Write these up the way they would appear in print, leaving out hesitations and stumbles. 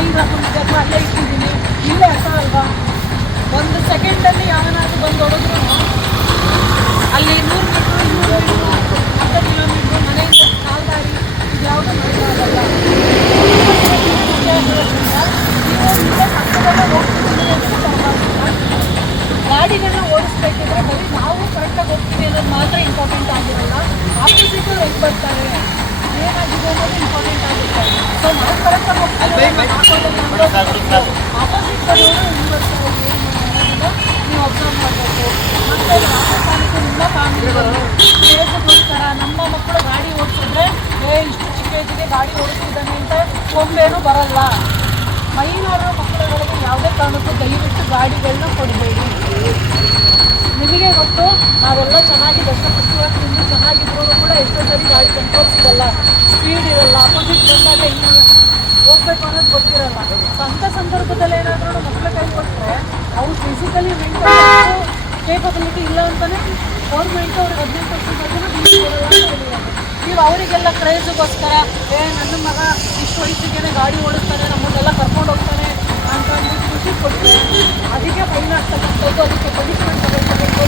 ಕೈಗೆ ಹಾಕೊಂಡಿದ್ದೆ ಅಥವಾ ಅಲ್ಲೇ ಇಟ್ಟಿದ್ದೀನಿ, ಇಲ್ಲೇ ಅರ್ಥ ಅಲ್ವಾ? ಒಂದು ಸೆಕೆಂಡಲ್ಲಿ ಯಾವನಾದ್ರೂ ಬಂದು ಹೊಡೆದ್ರು ಅಲ್ಲಿ 100 ಮೀಟ್ರು 200 ಮೀಟ್ರು ಅರ್ಧ ಕಿಲೋಮೀಟ್ರು ಮನೆಯಿಂದ ಕಾಲ್ದಾರಿ ಇದು ಯಾವುದೂ ಮಾಡೋಕ್ಕಾಗಲ್ಲ. ಗಾಡಿಗಳನ್ನ ಓಡಿಸ್ಬೇಕಿದ್ರೆ ಬರೀ ನಾವು ಕರೆಕ್ಟಾಗಿ ಹೋಗ್ತೀವಿ ಅನ್ನೋದು ಮಾತ್ರ ಇಂಪಾರ್ಟೆಂಟ್ ಆಗಿರಲ್ಲ, ಆಪೋಸಿಟು ಹೆಂಗೆ ಬರ್ತಾರೆ ಏನಾಗಿದೆ ಅನ್ನೋದು ಇಂಪಾರ್ಟೆಂಟ್ ಆಗುತ್ತೆ. ಸೊ ನಾವು ಕರೆಕ್ಟಾಗಿ ಹೋಗ್ತೀವಿ ಆಪೋಸಿಟ್ ಬರೋರು ಹೆಂಗೆ ಬರ್ತಾರೆ ಏನು ಅನ್ನೋದನ್ನ ನೀವು ಅಬ್ಸರ್ವ್ ಮಾಡಬೇಕು. ಮತ್ತು ರಾಜಸ್ಥಾನಕ್ಕೆ ನಿಮ್ಮ ಫ್ಯಾಮಿಲಿಗಳು ಕೇಸಕ್ಕೋಸ್ಕರ ನಮ್ಮ ಮಕ್ಕಳು ಗಾಡಿ ಓಡಿಸಿದ್ರೆ ಇಷ್ಟು ಚಿಕ್ಕ ಏಜಿಗೆ ಗಾಡಿ ಓಡಿಸ್ತಿದ್ದಾನೆ ಅಂತ ಕೊಂಬೇನೂ ಬರಲ್ಲ. ಮೈನರ್ ಮಕ್ಕಳುಗಳಿಗೆ ಯಾವುದೇ ಕಾರಣಕ್ಕೂ ದಯವಿಟ್ಟು ಗಾಡಿಗಳನ್ನ ಕೊಡಬೇಡಿ. ನಿಮಗೆ ಗೊತ್ತು, ನಾವೆಲ್ಲ ಚೆನ್ನಾಗಿ ದಷ್ಟಪುಷ್ಟವಾಗಿ ತಿಂದು ಚೆನ್ನಾಗಿದ್ರು ಕೂಡ ಎಷ್ಟೋ ಸರಿ ಗಾಡಿ ಕಂಟ್ರೋಲ್ ಸಿಗಲ್ಲ, ಸ್ಪೀಡ್ ಇರಲ್ಲ, ಆಪೋಸಿಟ್ ಬಂದಾಗ ಇನ್ನು ಹೋಗ್ಬೇಕು ಅನ್ನೋದು ಗೊತ್ತಿರಲ್ಲ. ಅಂಥ ಸಂದರ್ಭದಲ್ಲಿ ಏನಾದರೂ ಮಕ್ಕಳ ಕೈ ಕೊಟ್ಟರೆ ಅವ್ರು ಫಿಸಿಕಲಿ ಮೆಂಟಲ್ ಕೇಪಬಿಲಿಟಿ ಇಲ್ಲ ಅಂತಲೇ ಗೌರ್ಮೆಂಟ್ ಅವ್ರಿಗೆ 18 ವರ್ಷದ ಕೊಡಲ್ಲ. ನೀವು ಅವರಿಗೆಲ್ಲ ಕ್ರೇಜಿಗೋಸ್ಕರ ನನ್ನ ಮಗ ಇಷ್ಟು ವಯಸ್ಸಿಗೆ ಗಾಡಿ ಓಡಿಸ್ತಾನೆ, ನಮ್ಮನ್ನೆಲ್ಲ ಕರ್ಕೊಂಡು ಹೋಗ್ತಾನೆ ಅಂತ ಅಂದ್ಬಿಟ್ಟು ಖುಷಿ ಕೊಟ್ಟರೆ ಅದಕ್ಕೆ ಫೈನ್ ಆಗ್ತಕ್ಕಂಥದ್ದು, ಅದಕ್ಕೆ ಪನಿಷ್ಮೆಂಟ್ ತಗೋಬೇಕು.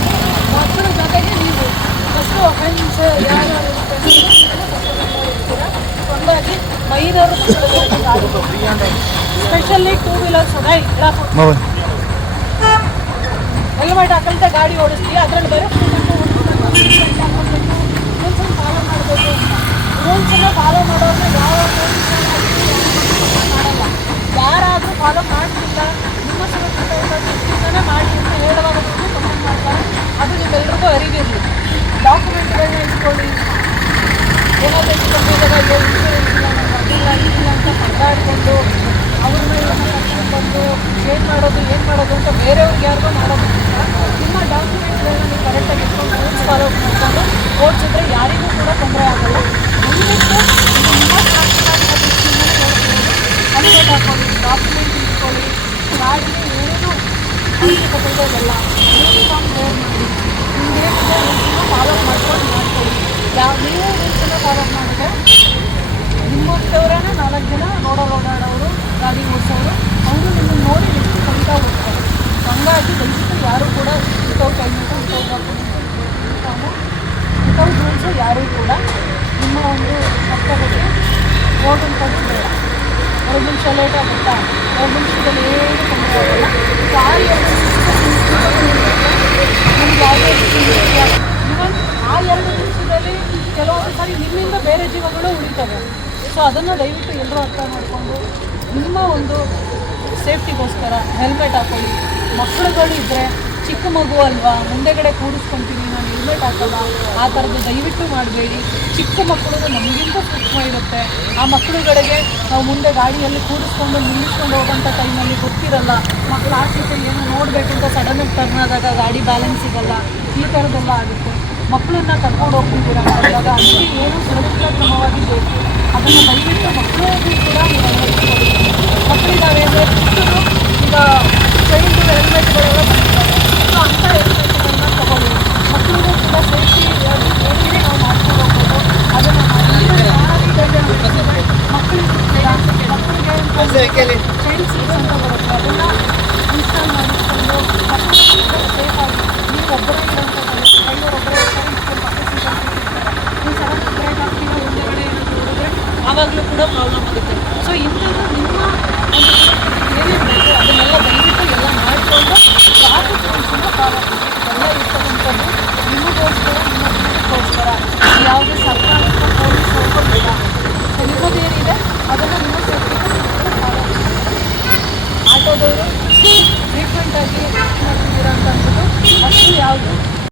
ಮಕ್ಕಳ ಜೊತೆಗೆ ನೀವು ಫಸ್ಟು ಅಫೆನ್ಸ್ ಯಾರ್ಯಾರು ಇರ್ತೀರ ಒಂದಾಗಿ ಮೈನರು ಮಕ್ಕಳಿಗೆ ಗಾಡಿ ಸ್ಪೆಷಲಿ 2 ವೀಲರ್ಸ್ ಹೆಲ್ಮೆಟ್ ಹಾಕಲ್ತೆ ಗಾಡಿ ಓಡಿಸ್ತೀವಿ, ಅದರಲ್ಲಿ ಬರೋ ರೂಲ್ಸನ್ನು ಫಾಲೋ ಮಾಡಬೇಕು ಅಂತ. ರೂಲ್ಸನ್ನು ಫಾಲೋ ಮಾಡೋದ್ರೆ ಯಾವ ಮಾಡಲ್ಲ. ಯಾರಾದರೂ ಫಾಲೋ ಮಾಡ್ತಿಲ್ಲ ನಿಮ್ಮ ಸುರಕ್ಷಿತ ದೃಷ್ಟಿಯಿಂದನೇ ಮಾಡಿ ಅಂತ ಹೇಳುವಾಗ ಕಮೆಂಟ್ ಮಾಡ್ತಾರೆ. ಅದು ನಿಮ್ಮೆಲ್ರಿಗೂ ಅರಿವಿರಲಿ. ಡಾಕ್ಯುಮೆಂಟ್ಗಳನ್ನ ಇಟ್ಕೊಳ್ಳಿ, ಏನಾದರೂ ಹೆಚ್ಚು ಕಮ್ಮಿ ಇದ್ದಾಗ ಇನ್ಶೂರೆನ್ಸ್ ಇಲ್ಲ, ನನಗೆ ಅದಿಲ್ಲ ಇದಿಲ್ಲ ಅಂತ ಪರದಾಡಿಕೊಂಡು ಅವ್ರ ಮೇಲೆ ಕರ್ಕೊಂಡು ಬಂದು ಏನು ಮಾಡೋದು ಅಂತ ಬೇರೆಯವ್ರಿಗೆ ಯಾರಿಗೂ ಮಾಡೋದಕ್ಕಿಂತ ನಿಮ್ಮ ಡಾಕ್ಯುಮೆಂಟ್ಗಳನ್ನ ನೀವು ಕರೆಕ್ಟಾಗಿ ಇಟ್ಕೊಂಡು ರೂಲ್ಸ್ ಫಾಲೋ ಮಾಡಿಕೊಂಡು ಓಡಿಸಿದ್ರೆ ಯಾರಿಗೂ ಕೂಡ ತೊಂದರೆ ಆಗಲ್ಲ. ದಯವಿಟ್ಟು ನಿಮ್ಮ ಸುರಕ್ಷಿತ ದೃಷ್ಟಿಯಿಂದಲೇ ನೋಡ್ಕೊಳ್ಳಿ, ಹೆಲ್ಮೆಟ್ ಹಾಕೊಳ್ಳಿ, ಡಾಕ್ಯುಮೆಂಟ್ ಇಟ್ಕೊಳ್ಳಿ, ಗಾಡಿ ಏನೂ ಅವಶ್ಯಕತೆಗಳಿಲ್ಲ, ಯೂನಿಫಾರ್ಮ್ ವೇರ್ ಮಾಡಿ, ನಿಮ್ಗೇನಿದೆ ರೂಲ್ಸನ್ನು ಫಾಲೋ ಮಾಡ್ಕೊಂಡು ಮಾಡ್ಕೊಳ್ಳಿ. ನೀವು ರೂಲ್ಸನ್ನು ಫಾಲೋ ಮಾಡಿದ್ರೆ ನಿಮ್ಮಂಥವ್ರೇ 4 ಜನ ಓಡಾಡೋರು ಗಾಡಿ ಓಡಿಸೋರು ಅವರು ನಿಮ್ಮನ್ನು ನೋಡಿ ಎಷ್ಟು ಕಲಿತಾ ಹೋಗ್ತಾರೆ. ಹಂಗಾಗಿ ದಯವಿಟ್ಟು ಯಾರೂ ಕೂಡ without helmet without document without rules ಯಾರೂ ಕೂಡ ನಿಮ್ಮ ಒಂದು ಕರ್ತವ್ಯಕ್ಕೆ ಹೋಗಲು ಕಳಿಸಬೇಡ. 2 ನಿಮಿಷ ಲೇಟ್ ಆಗುತ್ತಾ, 2 ನಿಮಿಷದಲ್ಲಿ ಏನು ತೊಂದರೆ ಆಗಲ್ಲ. ನಮಗೆ ಯಾವುದೇ ಇವನ್ ಆ 2 ನಿಮಿಷದಲ್ಲಿ ಕೆಲವೊಂದು ಸಾರಿ ನಿಮ್ಮಿಂದ ಬೇರೆ ಜೀವಗಳು ಉಳಿತವೆ. ಸೊ ಅದನ್ನು ದಯವಿಟ್ಟು ಎಲ್ಲರೂ ಅರ್ಥ ಮಾಡಿಕೊಂಡು ನಿಮ್ಮ ಒಂದು ಸೇಫ್ಟಿಗೋಸ್ಕರ ಹೆಲ್ಮೆಟ್ ಹಾಕೊಳ್ಳಿ. ಮಕ್ಕಳುಗಳು ಇದ್ದರೆ ಚಿಕ್ಕ ಮಗು ಅಲ್ವಾ, ಮುಂದೆಗಡೆ ಕೂಡಿಸ್ಕೊತೀನಿ ನಾನು ಹೆಲ್ಮೆಟ್ ಹಾಕಲ್ಲ, ಆ ಥರದ್ದು ದಯವಿಟ್ಟು ಮಾಡಬೇಡಿ. ಚಿಕ್ಕ ಮಕ್ಕಳು ನಮಗಿಂತ ಸೂಕ್ಷ್ಮ ಇರುತ್ತೆ. ಆ ಮಕ್ಕಳುಗಳಿಗೆ ನಾವು ಮುಂದೆ ಗಾಡಿಯಲ್ಲಿ ಕೂಡಿಸ್ಕೊಂಡು ನಿಲ್ಲಿಸ್ಕೊಂಡು ಹೋಗೋಂಥ ಟೈಮಲ್ಲಿ ಗೊತ್ತಿರಲ್ಲ, ಮಕ್ಕಳು ಆಚೆ ಏನೋ ನೋಡಬೇಕು ಅಂತ ಸಡನ್ನಾಗಿ ಟರ್ನ್ ಆದಾಗ ಗಾಡಿ ಬ್ಯಾಲೆನ್ಸ್ ಸಿಗಲ್ಲ, ಈ ಥರದ್ದೆಲ್ಲ ಆಗುತ್ತೆ. ಮಕ್ಕಳನ್ನ ಕರ್ಕೊಂಡು ಹೋಗ್ತಿದ್ದೀರ ಅಂದಾಗ ಅದಕ್ಕೆ ಏನು ಸುರಕ್ಷಿತ ಕ್ರಮವಾಗಿ ಬೇಕು, ಅದನ್ನು ದಯವಿಟ್ಟು ಮಕ್ಕಳಿಗೂ ಕೂಡ ನೀವು ಅಳವಡಿಸ್ಕೊಡಿ. ಮಕ್ಕಳಿದ್ದಾವೆ ಅಂದರೆ ಚಿಕ್ಕರು ಈಗ ಚೈಲ್ಡ್ ಹೆಲ್ಮೆಟ್ಗಳೆಲ್ಲ ಬರ್ತಾರೆ, ಸೊ ಅಂಥ ಹೆಲ್ಮೆಟ್ಗಳನ್ನ ತಗೊಳ್ಳಿ. ಮಕ್ಕಳಿಗೂ ಕೂಡ ಸೇಫ್ಟಿ ಏನಿದೆ ನಾವು ಮಾಡ್ಕೊಂಡು ಹೋಗ್ಬೋದು, ಅದನ್ನು ಮಕ್ಕಳಿಗೂ ಚೈಲ್ಡ್ ಸೀಟ್ಸ್ ಅಂತ ಬರುತ್ತೆ, ಅದನ್ನು ಇನ್ಸ್ಟಾಲ್ ಮಾಡಿಕೊಂಡು ಮಕ್ಕಳಿಗೂ ಕೂಡ ಸೇಫಾಗಿ ನೀವು ಒಬ್ಬರೇ ಇರೋಂಥ ಕೈಯೊಬ್ಬರೇ ನೀವು ಸಡನ್ ಬ್ರೇಕ್ ಆಗ್ತೀವಿ ಮುಂದೆಗಡೆ ಏನಾದರೂ ಹೊಡೆದ್ರೆ ಆವಾಗಲೂ ಕೂಡ ಪ್ರಾಬ್ಲಮ್ ಆಗುತ್ತೆ. ಸೊ ಇಂಥದ್ದು ನಿಮ್ಮ ಒಂದು ಏನೇನು ಬೇಕು ಅದನ್ನೆಲ್ಲ ದಯವಿಟ್ಟು ಎಲ್ಲ ಮಾಡಿಕೊಂಡು ಟ್ರಾಫಿಕ್ ರೂಲ್ಸನ್ನು ಫಾಲೋ ಎಲ್ಲ ಇರ್ತಕ್ಕಂಥದ್ದು ನಿಮಗೋಸ್ಕರ, ನಿಮ್ಮ ಜೀವನಕ್ಕೋಸ್ಕರ. ಯಾವುದೇ ಸರ್ಕಾರದಿಂದ ಪೊಲೀಸ್ ಹೋಗೋದಿಲ್ಲ. ಸೊ ನಿಮ್ಮದೇನಿದೆ ಅದನ್ನು ನಿಮ್ಮ ಸೇಫ್ಟಿಗೆ ಫಾಲೋ ಮಾಡ್ತಾರೆ. ಆಟೋದವರು ಫ್ರೀಕ್ವೆಂಟಾಗಿ ಮಾಡ್ತಿದ್ದೀರಾ ಅಂತ ಅಂದ್ಬಿಟ್ಟು ಅಷ್ಟು ಯಾವುದು